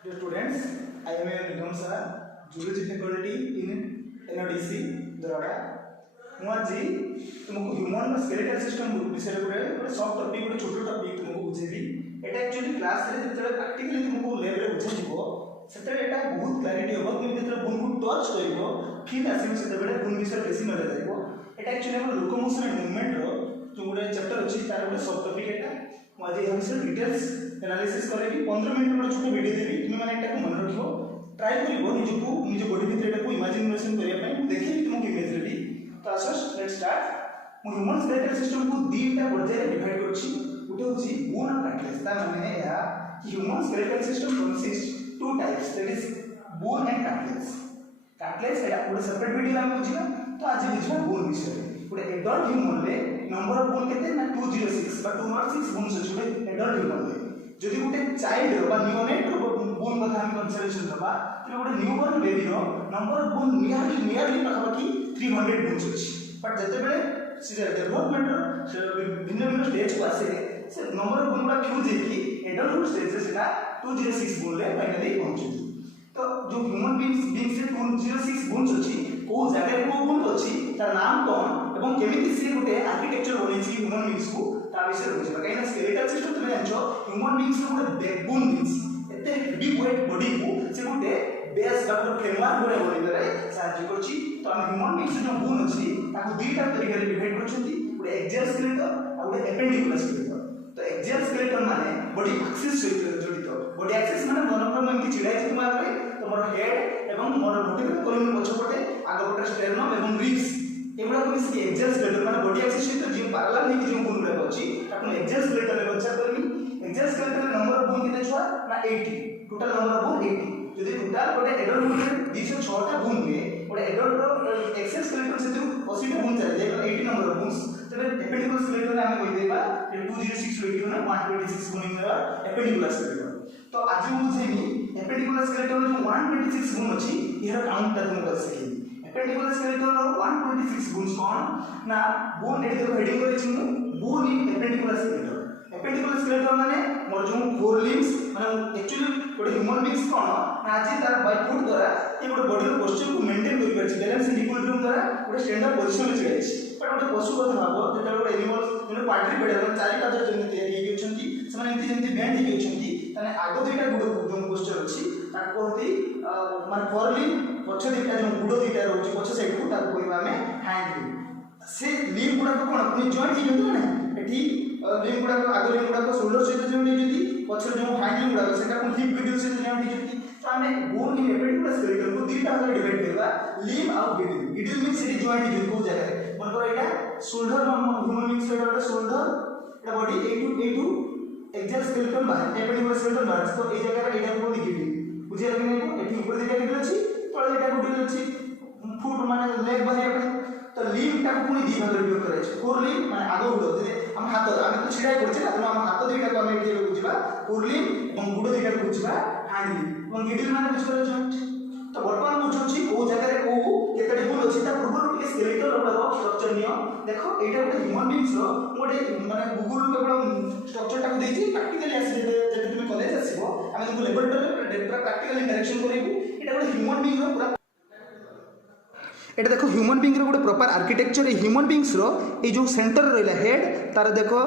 Dear students, I am Nigam sir, Zoology faculty in NODC, Dorada. ମୁଁ ଆଜି ତୁମକୁ Humane ସ୍କେଲେଟଲ system ବିଷୟରେ ଗୋଟେ ସଫ୍ଟ ଟପିକ ଗୋଟେ ଛୋଟ ଟପିକ ତୁମକୁ ବୁଝେଇବି। ଏଟା ଆକ୍ଚୁଆଲି କ୍ଲାସରେ ଯେତେବେଳେ ପ୍ରାକ୍ଟିକାଲି ତୁମକୁ ଲେବରେ ବୁଝାଯିବ ସେତେବେଳେ ଏଟା ବହୁତ କ୍ଲାରିଟି ହେବ। କିନ୍ତୁ ଯେତେବେଳେ ବୁନକୁ ଟଚ୍ କରିବ ଫିଲ୍ ଆସିବ ସେତେବେଳେ ବୁନ ବିଷୟରେ ବେଶୀ ନଲେଜ ଆସିବ। ଏଟା ଆକ୍ଚୁଆଲି ଆମର ଲୋକୋମୋସନ ଆଣ୍ଡ ମୁଭମେଣ୍ଟର ଯେଉଁ ଗୋଟେ ଚାପ୍ଟର ଅଛି ତାର ଗୋଟେ ସବ୍ ଟପିକ ଏଟା। ମୁଁ ଆଜି ଏହା ବିଷୟରେ ଡିଟେଲ୍ସ एनालिसिस करेगी 15 मिनट में छोटे वीडियो देवी तुम मैंने एटा को मन रखियो ट्राई करिवो निजको निज बॉडी भितर एटा को इमेजिनेशन करिया पई देखि तुमको इमेज रेडी तो आसस लेट्स स्टार्ट मु ह्यूमन स्केलेटल सिस्टम को दीटा पर्याय डिवाइड करछि उटे होछि बोन ऑफ कार्टिलेज ता माने या human skeletal system consist two types that is bone and cartilage एटा पूरा सेपरेट वीडियो हम बुझिबा तो आज बुझिबा बोन विषय पूरा एडल्ट ह्यूमन ले नंबर ऑफ बोन केते ना 206 बा 206 बोन अछि एडल्ट ह्यूमन ले जदि गोटे चाइल्ड बा नियोनेट बोन कथा हम कंसिडरेशन दबा कि गोटे न्यूबॉर्न बेबी रो नंबर ऑफ बोन नियरली पाखापाखि 300 बोन्स अछि बट जते बेले से डेवलपमेंट भिन्न भिन्न स्टेज को आसे से नंबर ऑफ बोन गुडा फ्यूज हेकी एडल्टहुड स्टेज से सेटा 206 बोन ले फाइनली पहुंची तो जो ह्यूमन बीइंग से 206 बोन्स अछि को जगह को बोन अछि तार नाम कोन एवं केमिति से गोटे आर्किटेक्चर बनेछि ह्यूमन बीइंग्स को ता विषय बुझिबा काइना स्केलेटल सिस्टम तुम जानछो ह्यूमन बीइंग्स रो गोटे बैकबोन बीइंग्स एते हेवी वेट बॉडी को से गोटे बेस बा फ्रेमवर्क गोटे बनेबे रे साहाय्य करछि तो हम ह्यूमन बीइंग्स जो बोन अछि ताको दुईटा तरीका रे डिवाइड करछथि गोटे एक्सियल स्केलेटन आ गोटे एपेंडिकुलर स्केलेटन तो एक्सियल स्केलेटन माने बॉडी एक्सिस सहित जड़ित बॉडी एक्सिस माने मनोक्रम एमति छिड़ाइ छि तुम आगे तमर हेड एवं मोर वर्टिब्रल कॉलम पछपटे आगे गोटे स्टेर्नम एवं रिब्स एगुड़ा को मिसी एक्सियल स्केलेटन माने बॉडी एक्सिस सहित जो पैरेलल नै जो बोन रे अछि ताको एक्सियल स्केलेटन रे कन्सिडर करबी axial skeleton number of bone केते छुआ ना 80 टोटल नंबर ऑफ बोन 80 जदि टोटल गोटे एडल्ट बोन 206 टा बोन हुए गोटे एडल्ट रो एक्सियल स्केलेटन से 80 टा बोन चले जाय 80 नंबर ऑफ बोन्स तबे एपेंडिकुलर स्केलेटन रे हम कहि देबा 206 80 ना 126 बोन इन एपेंडिकुलर स्केलेटन तो आज हम बुझेनी एपेंडिकुलर स्केलेटन जो 126 बोन अछि इहर काउंट ता तुम कर सकी एपेंडिकुलर स्केलेटन रो 126 बोन्स कोन ना बोन एडी देखो हेडिंग करे छि बोन इन एपेंडिकुलर स्केलेटन एपेंडिकुलर स्केलेटन माने मोर जो फोर लिम्स माने एक्चुअली गोटे ह्यूमन बीइंग्स कोन ना आज तार बाय फुट द्वारा ये गोटे बॉडी रो पोस्चर को मेंटेन करि परछि बैलेंस एंड इक्विलिब्रियम द्वारा गोटे स्टैंडर्ड पोजीशन रे छिड़ाइ छि पर गोटे पशु कथा भाबो जेटा गोटे एनिमल जेने क्वाड्रिपेड चारि पांच जन तयारी हेइ छथि समान एंति जेंति बैंड हेइ छथि तने आगो दुईटा गुडो जो पोस्चर अछि ताको होती माने फोर लिम पछ दुईटा जो गुडो दुईटा रहउछि पछ साइड को ताको कहबा हमें हैंड लिम से लिम गुडा को कोन पुनी जॉइंट हेइ जंतु ना एठी लिम गुडा को आगो लिम गुडा को शोल्डर सहित जॉइंट हेइ जति पछ जो हैंड लिम गुडा सेटा को हिप गिडल सहित जॉइंट हेइ जति तो हमें बोन इन एपेंडिकुलर स्केलेटन को दुईटा भाग डिवाइड करबा लिम आ गिडल गिडल मींस सेठी जॉइंट हेइ जति को जगह रे मन कर एटा शोल्डर ह्यूमन बीइंग्स एटा शोल्डर एटा बॉडी A2 एक्सियल स्केलेटन बाहर एपेंडिकुलर स्केलेटन बाहर तो ए जगह रे एटा को लिखिबी बुझिया लगे नै एठी ऊपर दिटा गिडल अछि तळे एटा को गिडल अछि फुट माने लेग बाहर पे तो लिम टा को पुनी दी भाग डिवाइड करे छै फोर लिम माने आगो गुडो जे हम हाथ हम तो छिड़ाई करछे ना हम हाथ दुईटा को हम एठी बुझिबा फोर लिम एवं गुडो दुईटा को बुझिबा हैंड लिम एवं गिडल माने बुझ करे जॉइंट तो वर्तमान बुझछि ओ जगह रे को केतडी बोल अछि ता पूर्व के स्केलेटल रो स्ट्रक्चर नियो देखो एटा गोटे ह्यूमन बीइंग्स रो गोटे माने गूगल केवल स्ट्रक्चर टा को देछि प्रैक्टिकली आसी जे तुम कॉलेज आसीबो हम तुमको लेबोरेटरी प्रैक्टिकल इंटरेक्शन करिबु एटा गोटे ह्यूमन बीइंग रो पूरा एटा देखो ह्यूमन बीइंग रो गोटे प्रॉपर आर्किटेक्चर ए ह्यूमन बीइंग्स रो ए जो सेंटर रहला हेड तार देखो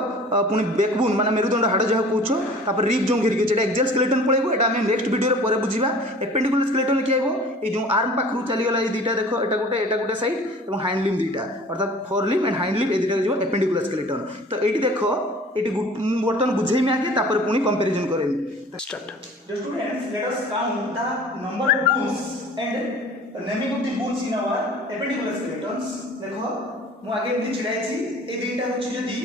पुनी बैकबोन माने मेरुदंड हाड़ जहा कहूछो तापर रिब जो घेरि के एटा एक्सियल स्केलेटन पळेबो एटा हम नेक्स्ट वीडियो रे परे बुझिबा एपेंडिकुलर स्केलेटन के आइबो ए जो आर्म पाखरु चली गला ए दीटा देखो एटा गोटे साइड एवं हैंड लिम दीटा अर्थात fore limb and hand limb ए दीटा जो एपेंडिकुलर स्केलेटन तो एटी देखो एटी बर्तन बुझेइमी आगे तापर पुनी कंपैरिजन करेमी start students let us count the number of bones and naming of the bones in our appendicular skeletons देखो मु आगे एमती छिड़ाई छी ए दीटा होछि जदी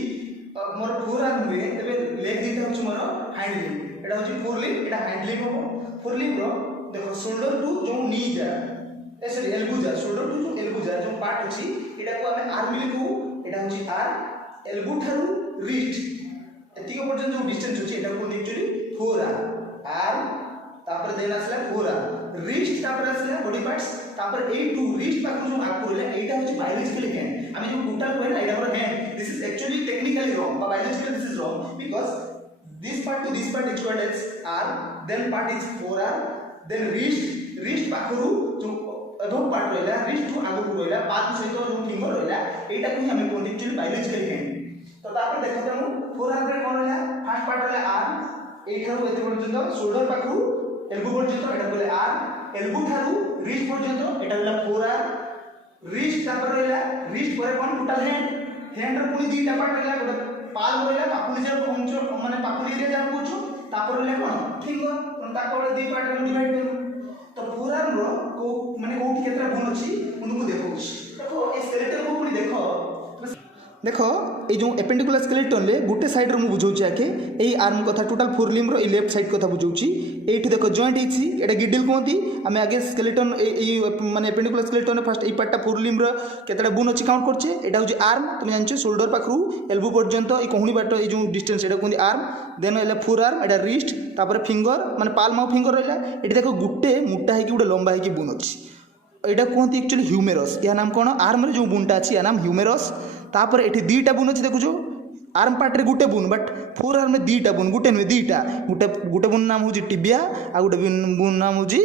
मोर फोर आर्म हुए तबे लेग दीटा होछि मोर हैंड लिम एटा होछि फोर लिम एटा हैंड लिम हो फोर लिम रो देखो शोल्डर टू जो नी जा ए सॉरी एल्बो जा शोल्डर टू जो एल्बो जा जो पार्ट अछि एटा को हमें आर्म लिखु एटा होछि आर्म एल्बो थारु रिस्ट एतिको पर्यंत जो डिस्टेंस अछि एटा को एक्चुअली फोर आर्म तापर देन आसला फोर आर्म रिस्ट तापर आसला बॉडी पार्ट्स तापर A2 रिस्ट पाखु जो आकु रहले एटा होछि बायोलॉजिकली हैंड आमे जो टोटल कहले एटा हमर hand this is actually technically wrong बा biologically this is wrong because this part to this part is called as arm then part is forearm, then wrist पाखरु जो अबव पार्ट रहला, wrist टू आगु रहला, पाद सहित जो फिंगर रहला, एटा को हम कोन एक्चुअली बायोलॉजिकल हैंड। तो तापर देखते हम फोर आर्म रे कोन रहला, फर्स्ट पार्ट रहला आर्म, एठारु एते पर्यंत शोल्डर पाखरु एल्बो पर्यंत एटा कहले आर्म, एल्बो थारु रिस्ट पर्यंत एटा रहला फोर आर्म, रिस्ट तापर रहला, रिस्ट पर कोन टोटल हैंड रे पुनी दीटा पार्ट रहला, गोटे पाल रहला, पापुली जे पंचर माने पापुली एरिया जा कहू, तापर रहला कोन फिंगर, कोन ताको दी पार्ट रे डिवाइड करू। तो फोर आर्म रो को माने कोठी केतरा गुण अछि उनको देखो। देखो ए स्केलेटन को पुनी देखो ये जो एपेंडिकुलर स्केलेटन ले गोटे साइड रे मु बुझौछि आके एई आर्म कथा टोटल फोर लिम्ब रो ए लेफ्ट साइड कथा बुझौछि। एठी देखो जॉइंट हिची एटा गिडिल कोंती, आमे आगे स्केलेटन ए माने appendicular skeleton first A पार्टटा four limb रो केतरा गुण अछि काउंट करछे। एटा होछि आर्म, तुम जानछो शोल्डर पाखरु एल्बो पर्यंत ए कोहणी बाट ए जो डिस्टेंस एटा कोंती आर्म, देन एला फोर आर्म, एटा रिस्ट, तापर फिंगर माने पाल्म ऑफ फिंगर रहला। एठी देखो गुटे मोटा है कि गुटे लंबा है कि बुन अछि, एटा कहते एक्चुअली ह्यूमेरस। या नाम कौन, आर्म रे जो बुनटा अच्छी या नाम ह्यूमेरस। तापर एठी दीटा बुन अच्छी देखो, आर्म पार्ट रे गुटे बुन, बट फोर आर्म में दीटा बुन, गुटे नुहे दीटा, गुटे बुन नाम होची टिबिया आ गुटे बुन नाम होची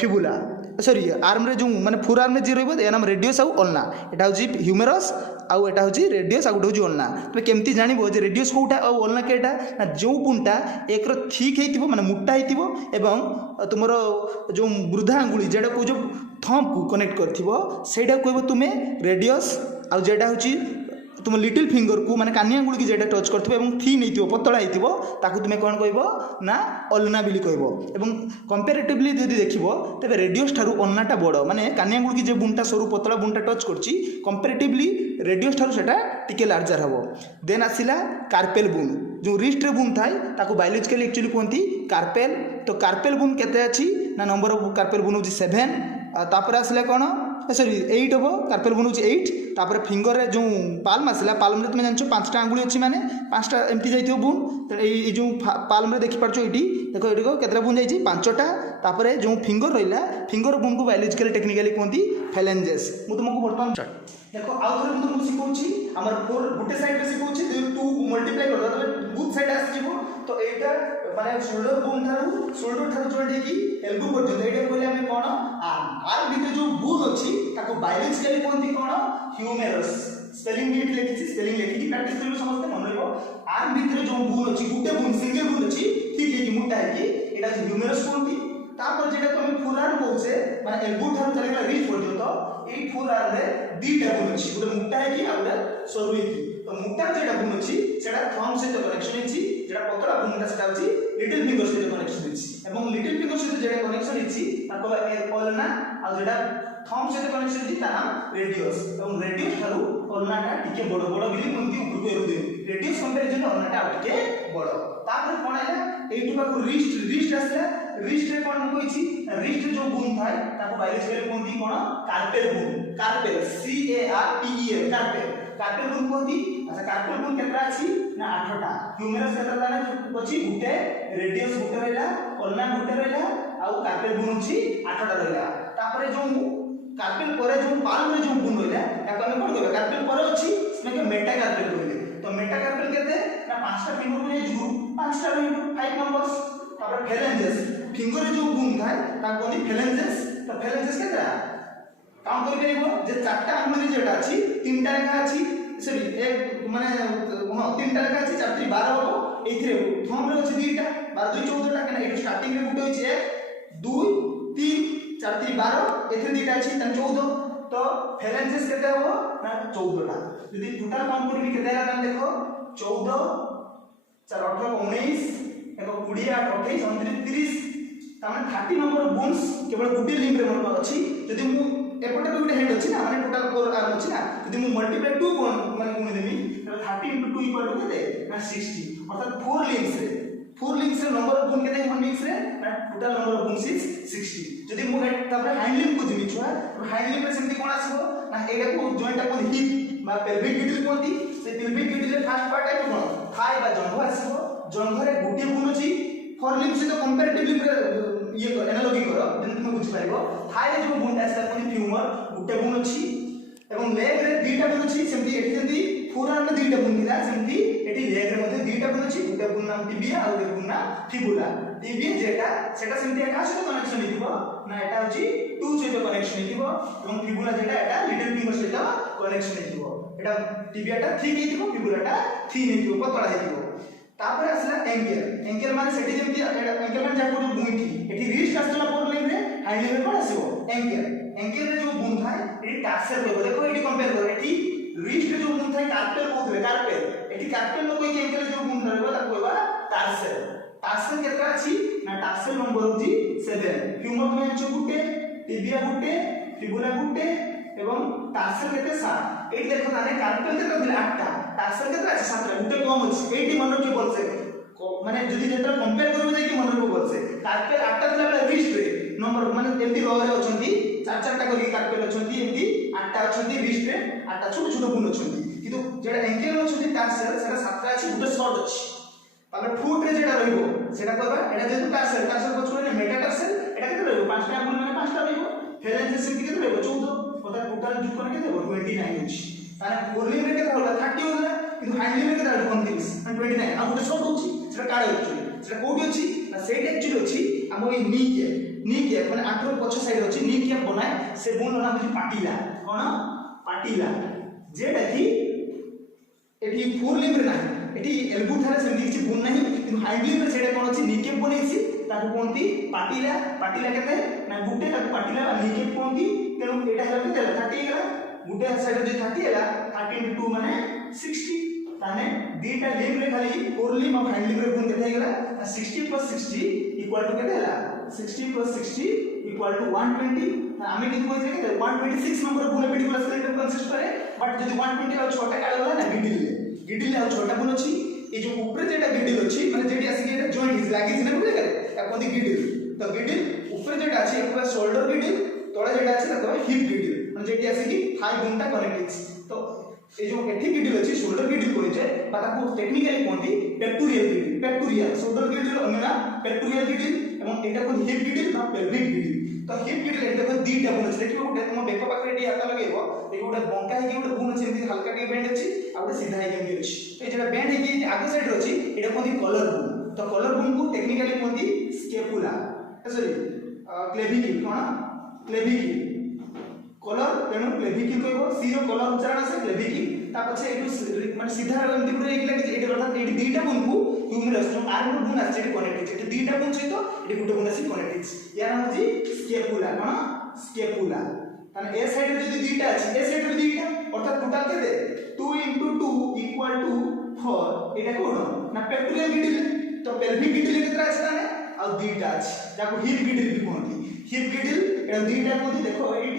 फिबुला। सॉरी आर्म रे जो माने फोर आर्म में जे रहबो या नाम रेडियस आ अल्ना, एटा होची ह्यूमेरस आउ एटा होची रेडियस आ गुटे होची अल्ना। तो केमती जानिबो जे रेडियस कोटा आ अल्ना केटा ना, जो बुनटा एक रो ठीक हेतिबो माने मोटा हेतिबो एवं तुमरो जो वृद्धा अंगुली जेडा को जो थंब को कनेक्ट करथिबो सेडा कहबो तुमे रेडियस, आ जेडा होची तुम लिटिल फिंगर को माने कानी अंगुली की जेडा टच करथिबो एवं थीन हेतिबो पतला हेतिबो ताकू तुमे कोन कहबो ना अल्ना बिली कहबो। एवं कंपैरेटिवली यदि देखिबो तबे रेडियस थारु अल्नाटा बडो, माने कानी अंगुली की जे बुनटा सरू पतला बुनटा टच करची कंपैरेटिवली रेडियस थारु सेटा टिके लार्जर हबो। देन आसिला कार्पेल बुन, जो रिस्ट रे बुन थाए ताकू बायोलॉजिकली एक्चुअली कोनती कार्पेल। तो कार्पेल बुन केते अछि ना, नंबर ऑफ कार्पेल बुन होची 7, तापर आसिला कोन सॉरी 8 हबो, कार्पेल बुन होची 8। तापर फिंगर रे जो पाल्म आसिला, पाल्म रे तुम जानछो 5टा अंगुली अछि माने 5टा एमती जाइथियो बुन। तो ए जो पाल्म रे देखि पारछो एटी देखो, एटी को केतरा बुन जाइछि 5टा। तापर जो फिंगर रहिला, फिंगर बुन को बायोलॉजिकली टेक्निकली कोनती फेलेंजेस। मु तुमको बर्तमान देखो आउ थरे मु तुमको सिखौछि, हमर फोर गुटे साइड रे सिखौछि, 2 मल्टीप्लाई कर दो बुथ साइड आसी जिवो। तो एटा माने शोल्डर बुन थारु जोड़ देकी एल्बो पर्यंत एटा कहले हमें कोन आर्म भीतर जो बुन अछि ताको बायोलॉजिकली कोनती कोन ह्यूमेरस। स्पेलिंग भी एठी लिखिछि, स्पेलिंग लिखिछि प्रैक्टिस करबो समस्त मन रहबो। आर्म भीतर जो बुन अछि गुटे बुन सिंगल बुन अछि ठीक है कि मोटा है कि एटा ह्यूमेरस कोनती। तापर जेटा को हम फोर आर्म कहउछे माने एल्बो थारु चलेला रिस्ट पर्यंत ए फोर आर्म रे दीटा बुन अछि, गुटे मोटा है कि आ गुटे सरू है कि। तो मोटा जेटा बुन अछि सेटा थंब से कनेक्शन अछि, जेटा पतला बुनटा सेटा अछि लिटिल फिंगर से कनेक्शन अछि। एवं लिटिल फिंगर से जेटा कनेक्शन अछि ताको अल्ना, आ जेटा थंब से कनेक्शन अछि ता नाम रेडियस। एवं रेडियस थारु अल्नाटा टिके बड़ बड़ बिली कोनती ऊपर एरु दे, रेडियस कंपैरिजन अल्नाटा टिके बड़। तापर कोन आइला एटु पाको रिस्ट आसला, रिस्ट रे कोन कहिछि रिस्ट जो बुन थाए ताको बायोलॉजिकली कोनती कोन कार्पेल बुन, कार्पेल CARPEL कार्पेल, कार्पेल बुन कोनती। अच्छा कार्पेल बुन केतरा अछि ना 8टा, ह्यूमेरस केतरा ताने अछि गुटे, रेडियस गुटे रहला, अल्ना गुटे रहला, आ कार्पेल बुन अछि 8टा रहला। तापर जो कार्पेल परे जो पाल्म रे जो बुन रहला ताको हम कोन कहबे कार्पेल परे अछि स्नेके मेटा कार्पेल कहले। तो मेटा कार्पेल केते ना 5टा फिंगर को जो 5टा रहइबो 5 नंबर्स। तापर फेलेंजेस, फिंगर रे जो बुन थाए ता कोनी फेलेंजेस। तो फेलेंजेस केतरा काउंट कर केइबो जे 4टा अंगुली जेटा अछि 3टा रेखा अछि, सॉरी एक माने हां 3टा रेखा अछि 4 3 12 हो। एथिरे थंब रे अछि 2टा 12 2 14 टा केना एटु स्टार्टिंग रे गुटे होछि 1 2 3 4 3 12, एथिरे 2टा अछि त 14। तो फेलेंजेस केते हो ना 14 टा। यदि टोटल काउंट करबी केते हला त देखो 14 4 18 19 एको 20 8 28 29 30, तामे 30 नंबर बोन्स केवल गुटे लिंक रे मन अछि। यदि मु एपटे गुटे हेड अछि ना माने टोटल 4 आर्म अछि ना, यदि मु मल्टीप्लाई 2 कोन माने गुण देबी त 30 * 2 = केते ना 60, अर्थात 4 लिंक्स रे नंबर ऑफ बोन केते हम लिंक्स रे ना total number of bones is 60। यदि मु तापर हैंड लिंक को जिमि छुआ तो हैंड लिंक रे सेमति कोन आसीबो ना एटा को जॉइंट को हिप बा पेल्विक गिडिल कोनती। से पेल्विक गिडिल रे फर्स्ट पार्ट है कोन थाई बा जंघ आसीबो, जंघ रे गुटे बोन अछि। फॉर लिंक से तो कंपैरेटिवली ये एनालॉजी करो जने तुम बुझ पाइबो। थाई रे जो बोन आसी कोन फ्यूमर गुटे बोन अछि, एवं लेग रे दीटा बोन अछि। सेमति एठी जंती फोर आर्म में दीटा बोन दिला, सेमति एठी लेग रे मध्ये दीटा बोन अछि, गुटे बोन नाम टिबिया आ गुटे बोन नाम फिबुला। टीबी जेटा सेटा सेमती एका सहित कनेक्शन हिथिबो ना एटा होची टू सहित कनेक्शन हिथिबो एवं फिबुला जेटा एटा लिटिल फिंगर सहित कनेक्शन हिथिबो एटा टीबियाटा थिक हिथिबो फिबुलाटा थिन हिथिबो पतला हिथिबो तापर आसला एंकल माने सेठी जेमती एंकल माने जाको जो गुंठी एठी रिस्ट आसला फोर लाइन रे हाई लाइन रे कोन आसीबो एंकल रे जो गुण थाए एठी टार्सल को देखो एठी कंपेयर करो एठी रिस्ट रे जो गुण थाए कार्पेल कोथले कार्पेल एठी कार्पेल लो कोई एंकल जो गुण रहबो ता कहबा टार्सल केतरा अछि ना टार्सल नंबर होची 7 ह्यूमर में अछि गुटे टिबिया गुटे फिबुला गुटे एवं टार्सल केते 7 एठी देखो ताने कार्पेल केते दिले 8टा टार्सल केते अछि 7टा गुटे कम अछि एठी मन रखि बोलसे माने जदी जेतरा कंपेयर करबो जाय कि मन रखि बोलसे कार्पेल 8टा दिला बेले रिस्ट रे नंबर माने एमती रो रे अछंती 4-4टा करी कार्पेल अछंती एमती 8टा अछंती रिस्ट रे 8टा छोट छोट गुण अछंती किंतु जेडा एंकल अछंती टार्सल सेटा 7टा अछि गुटे शॉर्ट अछि ताले फुट रे जेटा रहइबो सेटा कहबा एटा जेतु टार्सल पछुरे मेटाटार्सल एटा केते रहइबो 5टा गुण माने 5टा रहइबो फेरेंस सेमती केते रहइबो 14 ओता टोटल जुट करके केते 29 अछि ताले फोरलिंग रे केते होला 30 होला किंतु हाइलिंग रे केते 29 and 29 आ गुटे शॉर्ट होछि सेटा काडे एक्चुअली सेटा कोठी अछि ना सेट एक्चुअली अछि हम ई नी के माने आठर पछ साइड अछि नी के बनाए से बोन नाम अछि पाटिला कोन पाटिला जेटा कि एठी फोरलिंग रे नाही एठी एल्बो थारे सेमती किछि गुण नाही किंतु हाइलिंग रे सेटा कोन अछि नीकेप बनेछि ताकु कोनती पाटिला केते ना गुटे ताकु पाटिला बा नीकेप कोनती तेनु एटा हेला केते 30 गेला गुटे साइड जे 30 हेला 30 into 2 माने 60 ताने दीटा लिंग रे खाली फोर लिंग और हाइंड लिंग रे गुण केते हेला 60 + 60 इक्वल टू केते हेला 60 + 60 इक्वल टू 120 आमे किति कोइ जे 126 नंबर गुण एबिटी प्लस करे कंसिस्ट करे बट जदी 120 और छोटा काढ होला ना गिडिल और छोटा गुण अछि ए जो ऊपर जेटा गिडिल अछि माने जेडी आसी के जॉइंट इज लागी सिना बुझे करे ता कोदी गिडिल तो गिडिल ऊपर जेटा अछि पूरा शोल्डर गिडिल तळे जेटा अछि ता हिप गिडिल माने जेडी आसी की थाई गुणटा कनेक्ट तो ए जो एठी गिडिल अछि शोल्डर गिडिल कोइ जे ताका को टेक्निकली कोंती पेक्टोरियल शोल्डर गिडिल अन्यना पेक्टोरियल गिडिल एवं एटा को हिप गिडिल ना पेल्विक गिडिल तो हिप गिडिल एटा को दीटा गुण अछि देखिबो गोटे तुम बेक पाखरे एटी हाथ लगेबो देखिबो गोटे बंका हे कि गोटे गुण अछि एमती हल्का टी बेंड अछि आ गोटे सीधा हे कि अछि ए जेटा बेंड हे कि आगो साइड रे अछि एटा कोंती कलर गुण तो कलर गुण को टेक्निकली कोंती स्केपुला सॉरी क्लेविकल कोन क्लेविकल कलर तेनु क्लेविकल कहबो सी रो कलर उच्चारण से क्लेविकल ता पछे एटु माने सीधा एमती पुरा एक लागि एटी अर्थात एटी दीटा गुण को ह्यूमरस जो आर गुण अछि एटी कनेक्ट अछि एटी दीटा गुण सहित एटी गुटे गुण अछि कनेक्ट अछि यार नाम अछि स्केपुला कोन स्केपुला ताने ए साइड रे जदी दीटा अछि ए साइड रे दीटा अर्थात टोटल केते 2 * 2 = 4 एटा कोन ना पेक्टोरियल गिडिल तो पेल्विक गिडिल केतरा अछि ताने आ दीटा अछि जाको हिप गिडिल भी कहंती हिप गिडिल एटा दीटा कोंती देखो ए